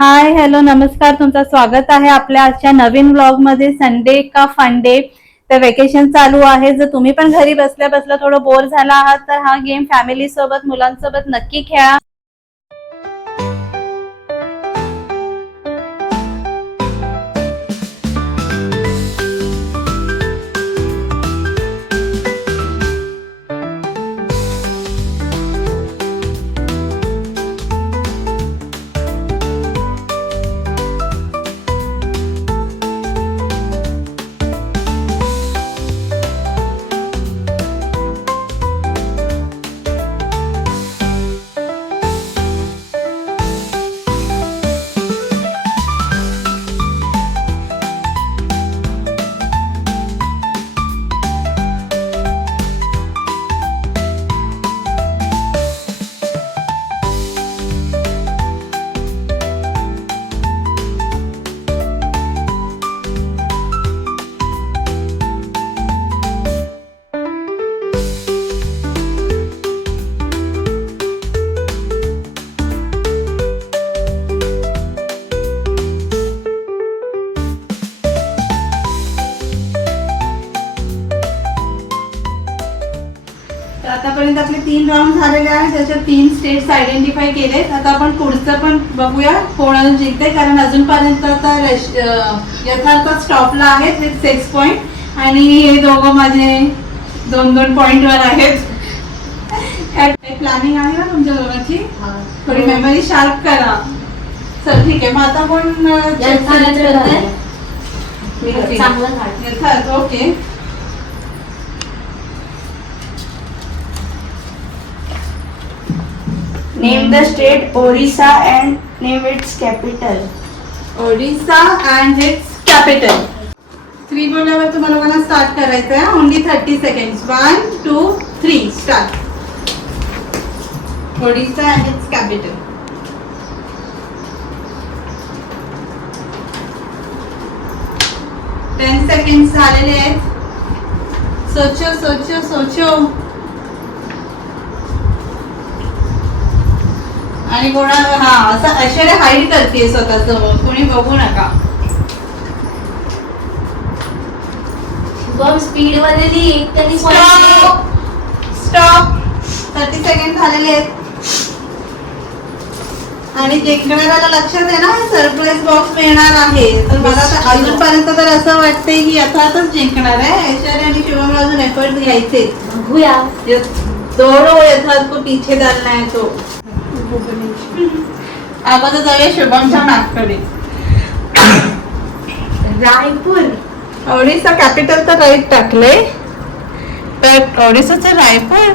Hi hello नमस्कार, तुमचं स्वागत आहे आपल्या आजच्या नवीन ब्लॉग मध्ये. संडे का फन डे. तर वेकेशन चालू आहे. जर तुम्ही पण घरी बसल्या बसल्या थोडं बोर झाला आहात तर हा गेम फॅमिली सोबत मुलांसोबत नक्की खेळा. आतापर्यंत आपले 3 राऊंड झालेले आहेत. त्याच्यात 3 स्टेट्स आयडेंटिफाय केलेत. आता आपण पुढचं पण बघूया कोण अजून जिंकते, कारण अजूनपर्यंत तर यथार्थ स्टॉपला आहेत विथ 6 पॉईंट आणि हे दोघं माझे 2-2 पॉईंटवर आहेत. प्लॅनिंग आहे ना तुमच्या दोघांची? थोडी मेमरी शार्प करा. चल ठीक आहे, मग आता कोण यथार्थ? Okay. Name the state Orissa and name its capital. Odisha and it's capital. 3 बोलल्यावर तुम्हाला लोकांना स्टार्ट करायचं आहे. Only 30 seconds. 1 2 3 start. Odisha and it's capital. Ten seconds झालेले आहेत. सोचो सोचो सोचो. आणि कोणा असं ऐश्वर्या हाईड करते स्वतःच, कोणी बघू नका. स्पीड मध्ये स्टॉप. 30 सेकंड झालेले आहेत. आणि जिंकणाऱ्याला लक्षात आहे ना, सरप्राईज बॉक्स मिळणार आहे. तर मला तर अजूनपर्यंत तर असं वाटतंय की यथार्थच जिंकणार आहे. ऐश्वर्या आणि शिवम अजून एफर्ट घ्यायचे. बघूया. दोनों यथार्थ को पीछे डालना है. तो अगोदर जाऊया शुभमच्या मॅपकडे. रायपूर. ओडिसा कॅपिटल तर राईट टाकले, तर ओडिसाचं रायपूर.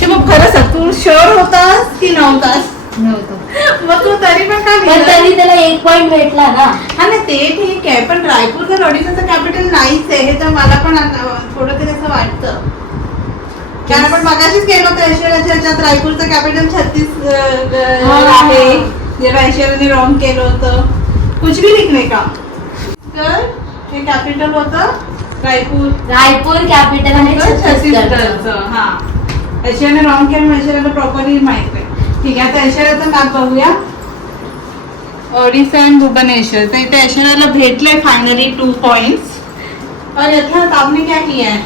शुभम खरं सांग, तू शुअर होतास की नव्हतास? मग तू तरी पण काय तरी त्याला 1 पॉइंट भेटला ना. हा ना, ते ठीक आहे, पण रायपूर तर ओडिसाचं कॅपिटल नाहीच आहे. हे तर मला पण थोडं तरी असं वाटतं. कारण आपण मगाशीच गेलो होतो ऐश्वर्याच्या ह्याच्यात. रायपूरचं कॅपिटल छत्तीसगड आहे, जेव्हा ऐश्वर्याने रॉंग केलं होतं. कुछ भी लिखणे का. तर हे कॅपिटल होतं रायपूर. रायपूर कॅपिटल आणि छत्तीसगडचं. हा, ऐश्वर्याने रॉंग केलं, ऐश्वर्याला प्रॉपरली माहित आहे. ठीक आहे, आता ऐश्वर्याचं मॅप बघूया. ओडिसा आणि भुवनेश्वर. तर इथे ऐश्वर्याला भेटले फायनली 2 पॉइंट्स. और यथार्थ आपने क्या किया है?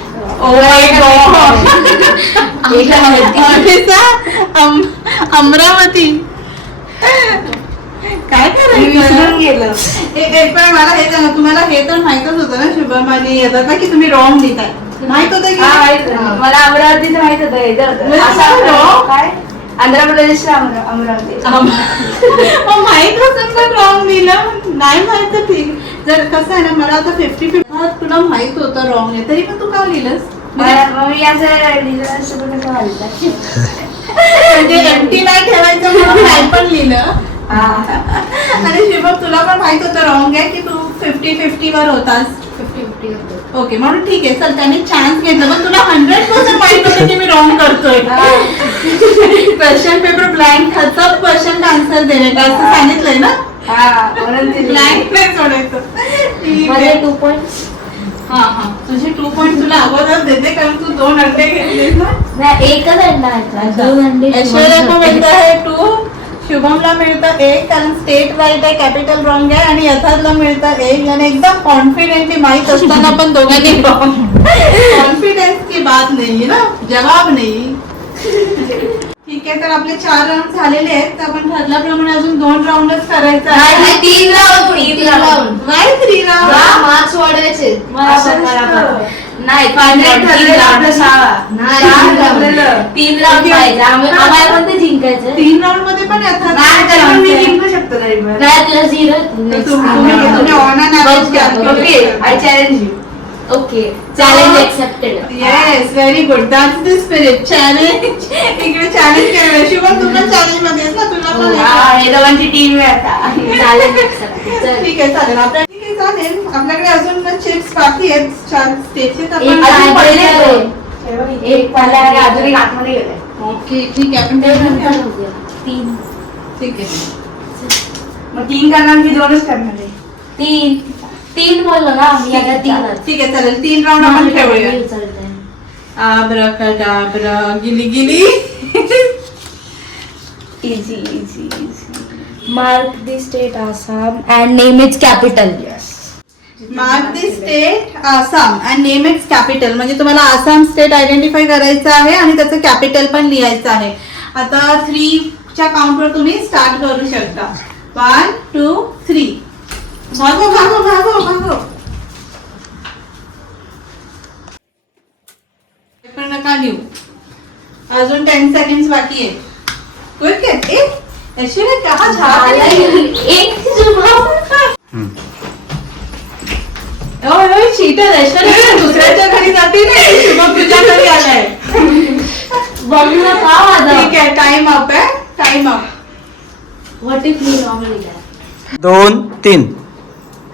अमरावती. काय करायचं गेलं. पण मला हे सांगा, तुम्हाला हे तर माहितच होतं ना शुभम आणि यथार्थ की तुम्ही रॉंग लिहिताय? माहित होतं की? मला अमरावतीचं माहित होतं. काय आंध्र प्रदेशला अमरावती. माहित होतं पण रॉंग लिहिलं. नाही माहित तर ठीक. जर कसं आहे ना, मला आता 50-50 तुला माहित होतं रॉंग आहे, तरी पण तू का लिहिलंस? मी असं लिहिलं म्हणजे एम्प्टी नाही ठेवायचं म्हणून नाही पण लिहिलं. आणि शिवम, तुला पण माहित होतं रॉंग आहे की तू 50-50 वर होतास? 50-50 होतं. ओके, म्हणून ठीक आहे. चल, त्याने चान्स घेतलं, पण तुला 100% माहित होतं की मी रॉंग करतोय. क्वेश्चन पेपर ब्लँक खचप क्वेश्चन आन्सर देणे का असं सांगितलंय ना. ब्लँक नाही सोडायचं. 2 पॉइंट. हा हा, तुझे 2 पॉइंट तुला अगोदर देते, कारण तू 2 अंडे घेतलेस ना. एकच अंडा आहे. 2 अंडे. ऐश्वर्या को मिळता है 2, शुभमला मिळतं 1 कारण स्टेट राईट आहे, कॅपिटल रॉंग आहे, आणि यथार्थला मिळतं 1. आणि एकदम कॉन्फिडेंटली माहित असताना पण दोघांनी रॉंग. कॉन्फिडेंस की बात नाही ना, जवाब नाही. ठीक आहे, तर आपले 4 राऊंड झालेले आहेत. तर आपण ठरल्याप्रमाणे अजून 2 राऊंडच करायचं आहे. 3 राऊंड. Why 3 round? मार्क्स वाढवायचे. नाही तीन राऊंड पाहिजे आम्हाला पण ते जिंकायचं. 3 राऊंड मध्ये पण मी जिंकू शकतो नाही तुला 0. तुम्ही on and okay I challenge you. Okay challenge accepted. Yes, very good. That's the spirit. Challenge इकडे चॅलेंज करायला. शुभम तुला चॅलेंज मध्ये आहेस ना, तुला पण हे दोघांची टीम आहे आता. Challenge accepted. ठीक आहे, चालेल. आपल्या ठीक आहे, चालेल. आपल्याकडे अजून चिप्स बाकी आहेत 4 स्टेजचे. एक आपण पहिले एक पहिले आणि अजून एक आतमध्ये गेले. ओके, ठीक आहे. आपण ते 3 ठीक आहे. मग 3 करणार की 2च करणार आहे? 3 बोललो ना आम्ही आता 3. ठीक आहे, चालेल. 3 राऊंड आपण खेळूया. आब्राकाडाब्रा, गिली गिली. Easy. Mark the state Assam and name its capital. Yes. Mark the state Assam and name its capital. म्हणजे तुम्हाला आसाम स्टेट आयडेंटिफाय करायचं आहे आणि त्याचं कॅपिटल पण लिहायचं आहे. आता 3च्या काउंटवर तुम्ही स्टार्ट करू शकता. 1 2 3. भागो. पण नका लिहू, अजून 10 सेकंड्स बाकी आहे. क्विक आहे. ऐश्वर्या कहा झाला? चीटर. ऐश्वर्या दुसऱ्याच्या घरी जाते ना, शुभम तुझ्या घरी आलाय. बघूया का माझा. ठीक आहे, टाइम अप आहे. Time up. What if me wrong लिहिलं? 2 3.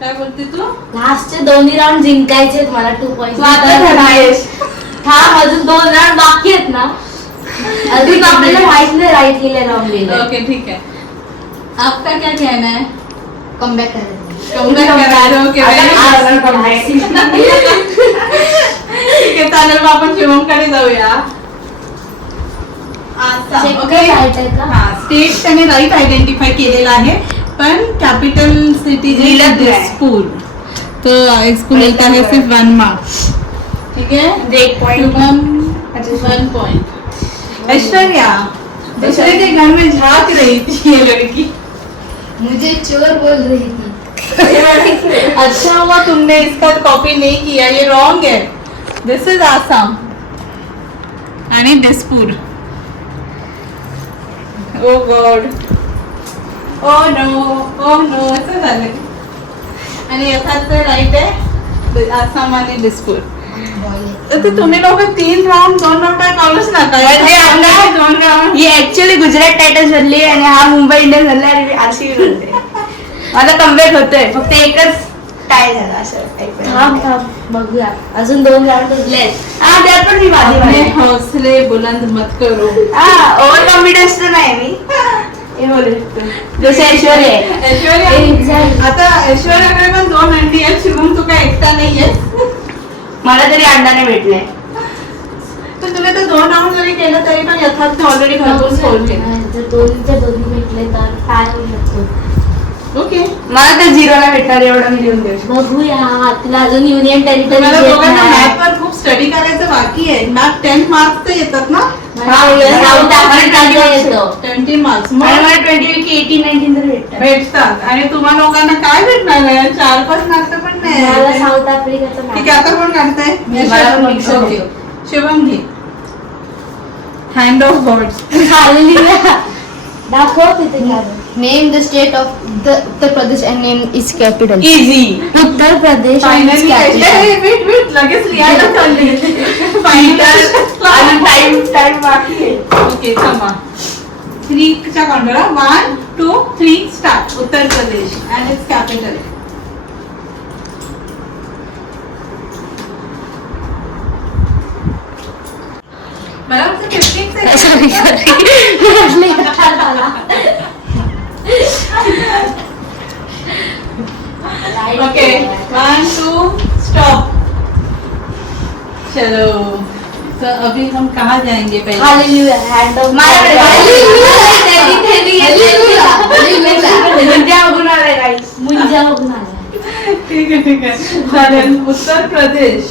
काय बोलते तू? लास्टचे 2 राऊंड जिंकायचे मला 2 पॉइंट. तू आता ठरवायस. अजून 2 राऊंड बाकी आहेत ना. अजून आपल्याला माहित नाही राईट लिहिलं रॉंग लिहिलं. ओके, ठीक है. आपका क्या कहना है? कम बॅक करायचं. ओके, ठीक आहे, चालेल. मग आपण शिवमकडे जाऊया. आसाम. ओके, स्टेट त्याने राईट आयडेंटिफाय केलेला आहे, पण कॅपिटल सिटी दिसपूर. तो इसको मिलता है सिर्फ 1 मार्क्स. ठीक है, 1 पॉइंट. शुभम 1 पॉइंट. ऐश्वर्या दूसरे के घर में झांक रही थी ये लड़की. मुझे चोर बोल रही थी. अच्छा हुआ तुमने इसका कॉपी नहीं किया, ये रॉन्ग है. दिस इज आसाम आणि दिसपूर. ओ गॉड, ओ नो, असं झालं. आणि यथार्थ राईट आहे आसाम आणि दिसपूर. तर तुम्ही लोक 3 राऊंड 2 राऊंड काय काढूच नका. 2 राऊंड. ही ऍक्च्युअली गुजरात टायटन्स बनली आणि हा मुंबई इंडियन्स बनला आणि मी आरसीबी बनते. माझा कमबॅक होतोय, फक्त एकच टाय झाला असं. बघूया अजून 2 राऊंड उरले आहेत. त्यात पण मी अपने हौसले बुलंद मत करो. ओव्हर कॉन्फिडन्स तर नाही मी. हे बोलू शकतो जसे ऐश्वर्या आहे. ऐश्वर्या, आता ऐश्वर्याकडे पण 2 अंडी आहेत. शुभम तू काय एकटा नाहीयेस. मला तरी अंडा नाही भेटले. तर तुम्ही तर 2 राऊंड जरी केलं तरी पण यथार्थ ऑलरेडी भरपूर स्कोर केला. जर 2 भेटले तर काय होऊ शकतो. ओके, मला तर 0 ला भेटणार एवढं मी लिहून देऊ शकतो. बघूया तुला अजून युनियन तुम्हाला दोघांना टेरिटरी मॅप वर खूप स्टडी करायचं बाकी आहे. मॅप 10 मार्क्स तर येतात ना. साऊथ आफ्रिका येतो. 20 मार्क्स मला 20 की 18 19 तर भेटतात. भेटतात. आणि तुम्हा लोकांना काय भेटणार आहे? 4-5 मार्क्स पण मला नाही. साऊथ आफ्रिकाचं ठीक आहे, आता कोण काढताय? मला पण mix ओके, शुभम घे. Hand of gods. दाखव तिथे name the state of Uttar Pradesh and name its capital. Easy. Uttar Pradesh finally weight लगेच लिहायला चालली. फायनल टाइम बाकी आहे. ओके, थांबा. 3च्या काउंटरला 1 2 3 स्टार्ट. उत्तर प्रदेश अँड इट्स कॅपिटल. मला वाटतं 15 सेकंड. Okay, 1 2 stop. चलो, तो अभी हम कहाँ जाएंगे पहले? हालेलुया हँड ऑफ मुंजा बघून आलाय गाईस मुंजा बघून आलाय ठीक आहे चालेल. उत्तर प्रदेश.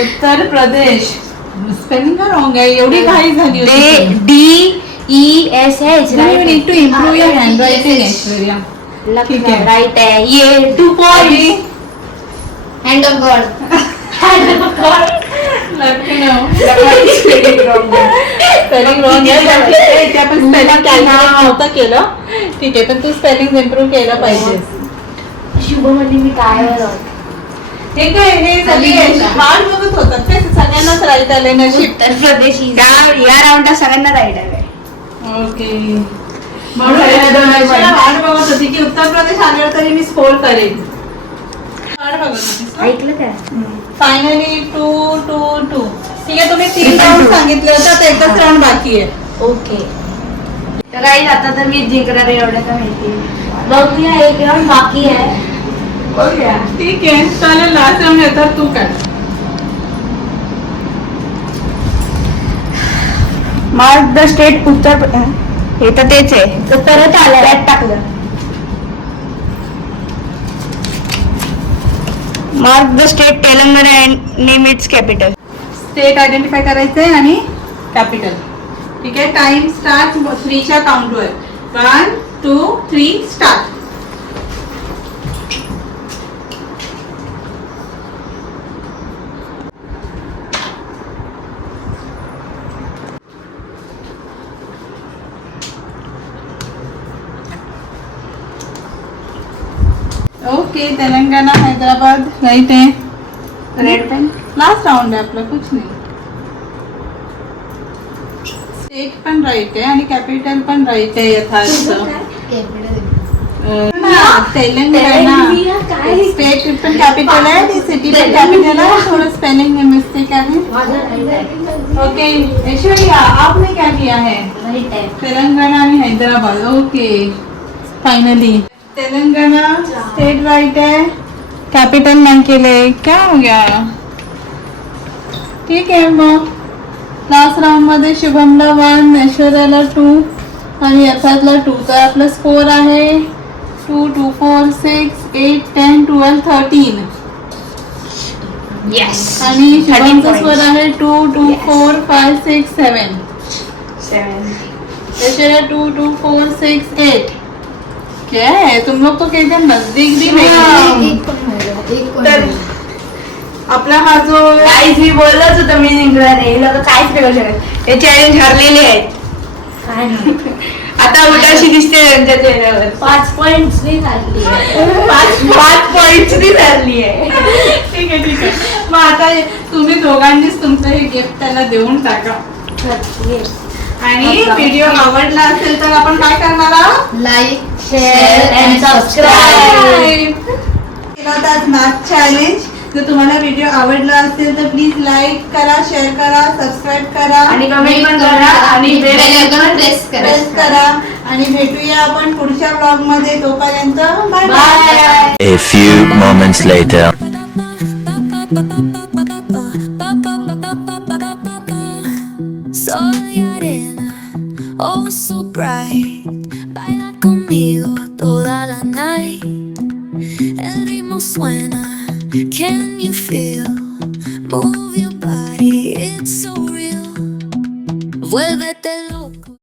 उत्तर प्रदेश. स्पेलिंग का रॉंग आहे. एवढी घाई झाली होती. DESH You need to improve your handwriting, Aishwarya. ठीक आहे. राईट आहे ये 2 point hand of God Lucknow. Spelling wrong spelling wrong आहे. ते आपण स्पेलिंग कॅल्क्युलेट नव्हतं केलं. ठीक आहे पण तू स्पेलिंग इम्प्रूव्ह केलं पाहिजे. शुभ म्हणजे मी काय हे काय हे सगळे वाट बघत होतात काय सगळ्यांनाच राईट आले नशीब. उत्तर प्रदेश या राऊंडला सगळ्यांना राईट आहे ओके म्हणून ऐश्वर्या वाट बघत होती की उत्तर प्रदेश आल्यावर तरी मी स्कोर करेन. वाट बघत होती. ऐकलं काय फायनली 2-2-2. ठीक आहे तुम्ही 3 राऊंड सांगितले होते आता एकच राऊंड बाकी आहे. ओके तर काही आता तर मी जिंकणार आहे एवढं का माहिती बघूया एक राऊंड बाकी आहे बघूया ठीक आहे चालेल. लास्ट राऊंड येतात तू काढ. मार्क द स्टेट उत्तर हे तर तेच आहे तर परत आलं टाकलं mark the state Telangana and name its capital state identify करायचंय आणि कॅपिटल. ठीक आहे टाइम स्टार्ट 3च्या काउंटवर. 1 2 3 start. Okay Telangana Hyderabad right है. Red pen. लास्ट राउंड आहे आपला कुछ नाही. स्टेट पण राईट आहे आणि कॅपिटल पण राईट आहे यथार्थ. तेलंगाना स्टेट पण कॅपिटल आहे आणि सिटी पण कॅपिटल आहे. थोडं स्पेलिंग में मिस्टेक आहे. ओके ऐश्वर्या आपने क्या किया है? तेलंगाना आणि Hyderabad. Okay finally Telangana state right है कॅपिटल नाही केले. क्या हो गया? ठीक आहे मग लास्ट राऊंड मध्ये शुभमला 1 ऐश्वर्याला 2 आणि यथार्थला 2. तर आपला स्कोर आहे 2 2 4 6 8 10 12 13 येस आणि शुभमचा स्कोर आहे 2 2 4 5 6 7 ऐश्वर्या 2 2 4 6 8. क्या है तुम लोग तो एकदम नजदीक भी नहीं. तर आपला हा जो काहीच मी बोललोच होतं मी जिंकणार आहे लोक काहीच नाही करू शकत हे चॅलेंज हरलेले आहेत आता उठाशी दिसते त्यांच्या चेहऱ्यावर 5 पॉइंट्स नाही झाली 5 पॉइंट्स नाही झाली आहे. ठीक आहे मग आता तुम्ही दोघांनीच तुमचं हे गिफ्ट त्याला देऊन टाका. आणि व्हिडिओ आवडला असेल तर आपण काय करणार आहोत? Like share and subscribe. Math challenge. जर तुम्हाला व्हिडिओ आवडला असेल तर प्लीज लाईक करा शेअर करा सबस्क्राईब करा आणि कमेंट पण करा आणि बेल आयकॉन प्रेस करा आणि भेटूया आपण पुढच्या ब्लॉग मध्ये. तोपर्यंत bye bye. A few moments later. Soy arena, oh so bright. Baila conmigo toda la night. El ritmo suena, can you feel? Move your body, it's so real. Vuélvete loco.